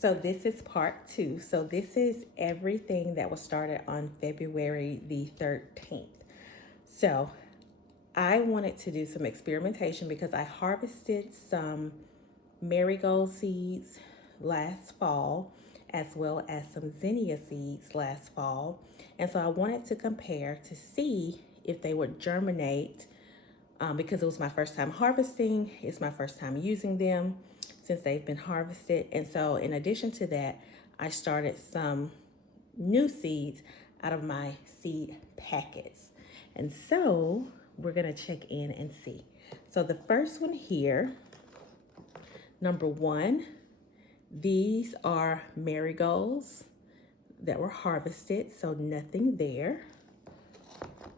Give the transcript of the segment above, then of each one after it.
So this is part 2. So this is everything that was started on February the 13th. So I wanted to do some experimentation because I harvested some marigold seeds last fall, as well as some zinnia seeds last fall. And so I wanted to compare to see if they would germinate, because it was my first time harvesting. It's my first time using them since they've been harvested. And so in addition to that, I started some new seeds out of my seed packets. And so we're gonna check in and see. So the first one here, number 1, these are marigolds that were harvested, so nothing there.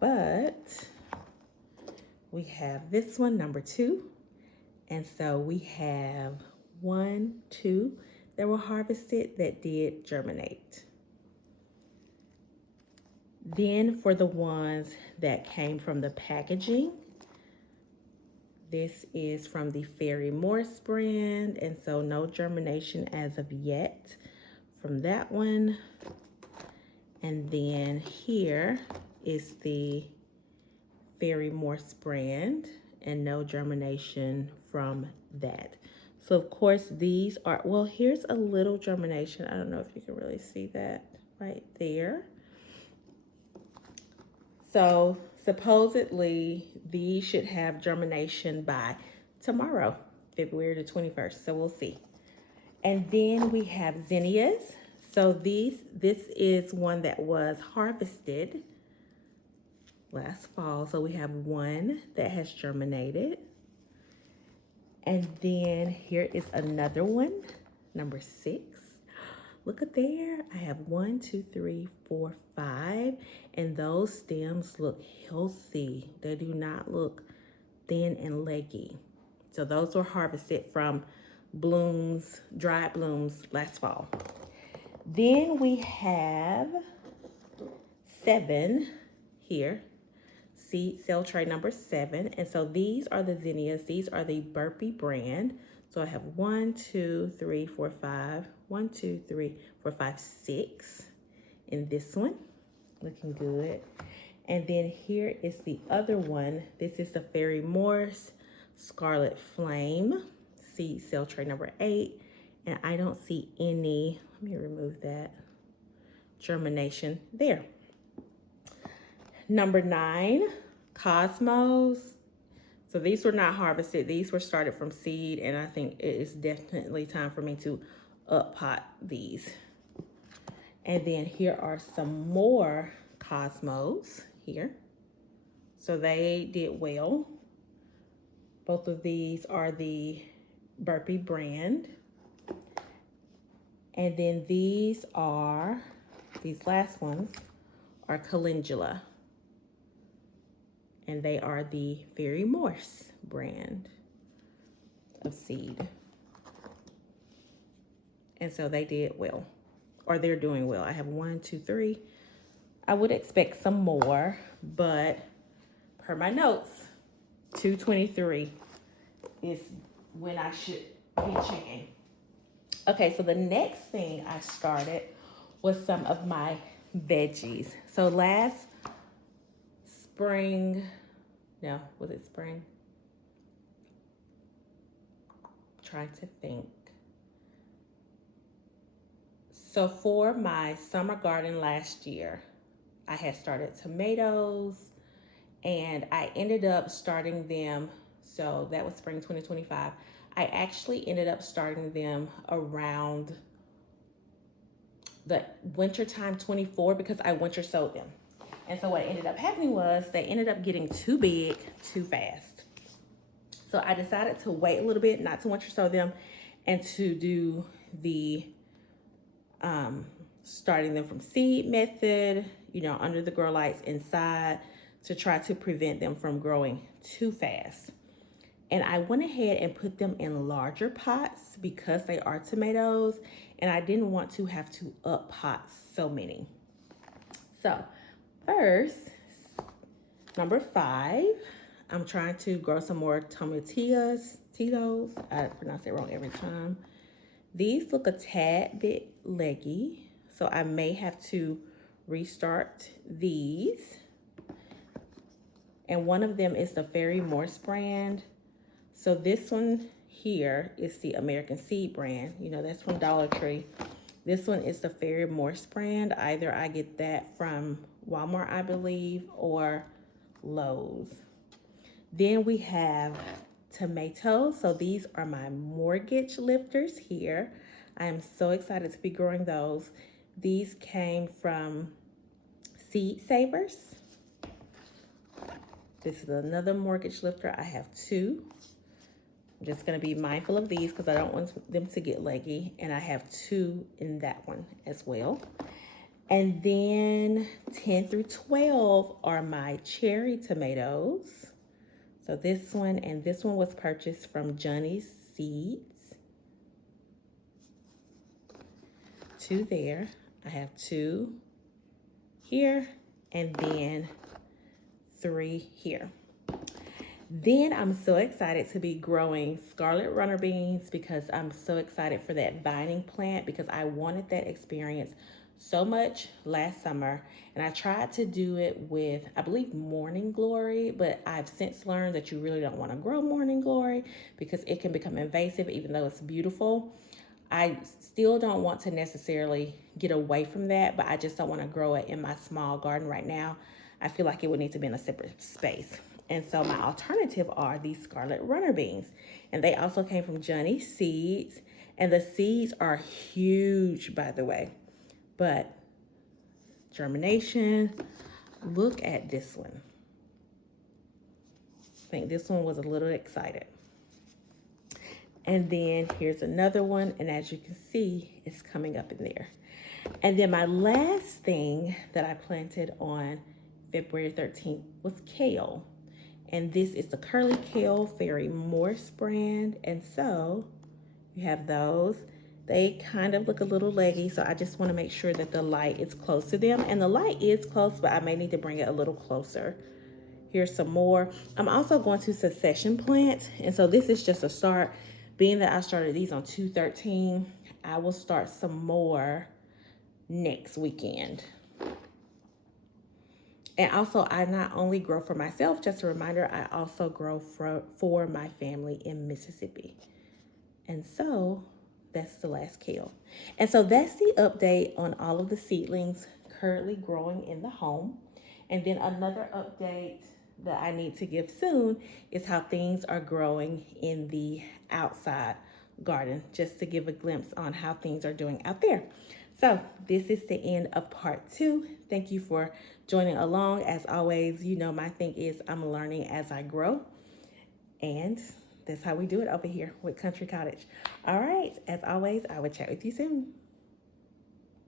But we have this one, number 2. And so we have 1, 2 that were harvested that did germinate. Then for the ones that came from the packaging, this is from the Fairy Morse brand, and so no germination as of yet from that one. And then here is the Fairy Morse brand, and no germination from that. So of course these are, well, here's a little germination. I don't know if you can really see that right there. So supposedly these should have germination by tomorrow, February the 21st. So we'll see. And then we have zinnias. So this is one that was harvested last fall. So we have one that has germinated. And then here is another one, number 6. Look at there. I have 1, 2, 3, 4, 5. And those stems look healthy. They do not look thin and leggy. So those were harvested from blooms, dried blooms last fall. Then we have 7 here. Seed cell tray number 7. And so these are the zinnias. These are the Burpee brand. So I have 1, 2, 3, 4, 5. 1, 2, 3, 4, 5, 6 in this one. Looking good. And then here is the other one. This is the Fairy Morse Scarlet Flame seed cell tray number 8. And I don't see any, let me remove that, germination there. Number 9, Cosmos. So these were not harvested. These were started from seed, and I think it is definitely time for me to up pot these. And then here are some more Cosmos here. So they did well. Both of these are the Burpee brand. And then these last ones are Calendula. And they are the Fairy Morse brand of seed. And so they did well, or they're doing well. I have 1, 2, 3. I would expect some more, but per my notes, 223 is when I should be checking. Okay, so the next thing I started was some of my veggies. So last spring, no, was it spring? Trying to think. So for my summer garden last year, I had started tomatoes, and I ended up starting them, so that was spring 2025. I actually ended up starting them around the wintertime 24 because I winter sowed them. And so what ended up happening was they ended up getting too big too fast. So I decided to wait a little bit, not to winter sow them, and to do the starting them from seed method, under the grow lights inside, to try to prevent them from growing too fast. And I went ahead and put them in larger pots because they are tomatoes, and I didn't want to have to up pot so many. So first, number 5, I'm trying to grow some more tomatillos. I pronounce it wrong every time. These look a tad bit leggy, so I may have to restart these. And one of them is the Fairy Morse brand. So this one here is the American Seed brand. You know, that's from Dollar Tree. This one is the Fairy Morse brand. Either I get that from Walmart, I believe, or Lowe's. Then we have tomatoes. So these are my mortgage lifters here. I am so excited to be growing those. These came from Seed Savers. This is another mortgage lifter. I have two. I'm just going to be mindful of these because I don't want them to get leggy. And I have two in that one as well. And then 10 through 12 are my cherry tomatoes. So this one and this one was purchased from Johnny's Seeds. Two there. I have two here and then three here. Then I'm so excited to be growing scarlet runner beans because I'm so excited for that vining plant because I wanted that experience so much last summer. And I tried to do it with, I believe, morning glory, but I've since learned that you really don't want to grow morning glory because it can become invasive even though it's beautiful. I still don't want to necessarily get away from that, but I just don't want to grow it in my small garden right now. I feel like it would need to be in a separate space. And so my alternative are these scarlet runner beans. And they also came from Johnny's Seeds. And the seeds are huge, by the way. But germination, look at this one. I think this one was a little excited. And then here's another one. And as you can see, it's coming up in there. And then my last thing that I planted on February 13th was kale. And this is the Curly Kale Fairy Morse brand. And so you have those. They kind of look a little leggy, so I just want to make sure that the light is close to them. And the light is close, but I may need to bring it a little closer. Here's some more. I'm also going to succession plant. And so this is just a start. Being that I started these on 2/13, I will start some more next weekend. And also, I not only grow for myself, just a reminder, I also grow for my family in Mississippi. And so that's the last kale. And so that's the update on all of the seedlings currently growing in the home. And then another update that I need to give soon is how things are growing in the outside garden, just to give a glimpse on how things are doing out there. So this is the end of part 2. Thank you for joining along. As always, you know my thing is I'm learning as I grow. And that's how we do it over here with Country Cottage. All right, as always, I will chat with you soon.